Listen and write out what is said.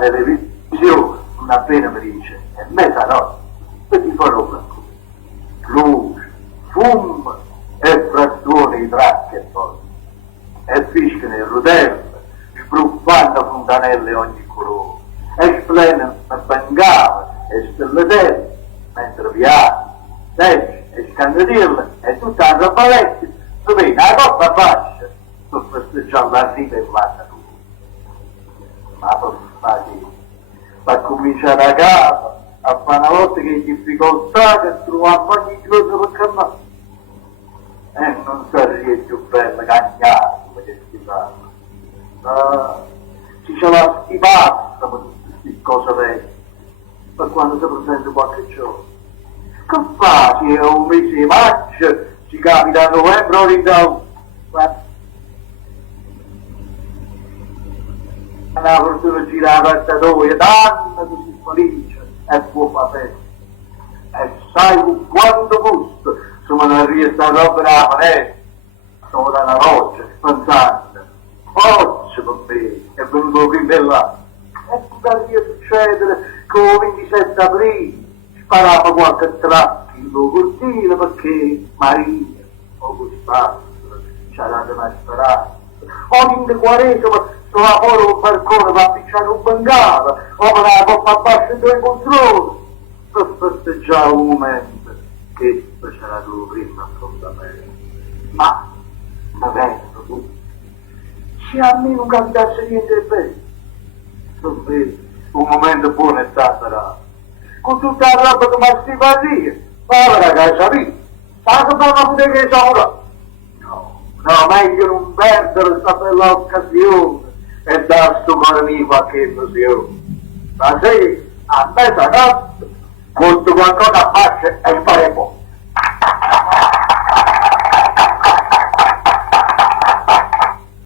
televisione, non appena mi dice, è mezzanotte, e ti farò qualcosa. Luce, fumo e frastuoni i tracchi e poi. E fischiano i rudelli, sbruffando fontanelle ogni colore, e splendono bengala e stellatelle, mentre piano, desce e scandadirle e tutta la robaletta, si vede la coppa fascia, per festeggiare l'arrivo e l'anno tu. Ma per fare, per cominciare a capo, a fare una volta che in difficoltà che troviamo ogni cosa per camminare. E non sarebbe più bello cagnare come che si fa. Ci c'è la schifazza per tutte queste cose vecchie, per quando si presenta qualche giorno. Che fa? Se è un mese di maggio, ci capita a novembre o di una fortuna gira la portatoia, tanto che si felice e può fare festa. E sai con quanto gusto se me ne riesce a roba da parete, sono da una roccia, pensando, oggi per me è venuto prima là. E potrebbe succedere che il 27 aprile sparava qualche tracchio in cortile perché Maria o Costanza ci ha dato una speranza. O in Quaresima trovava fuori un balcone per appicciare un bengala, o per la coppa a basso dei controlli, per festeggiare un momento che c'era tu prima assolutamente. Ma penso tu, se a me non capitasse niente di bello, un momento buono è stato là. Con tutta la roba che mi si fa dire, povera casa mia, sa che non potete che sono. No, meglio non perdere questa bella occasione e dar sto cuore mio qualche illusione. Stasera, a mezzanotte, conto qualcosa a faccia e fare poco.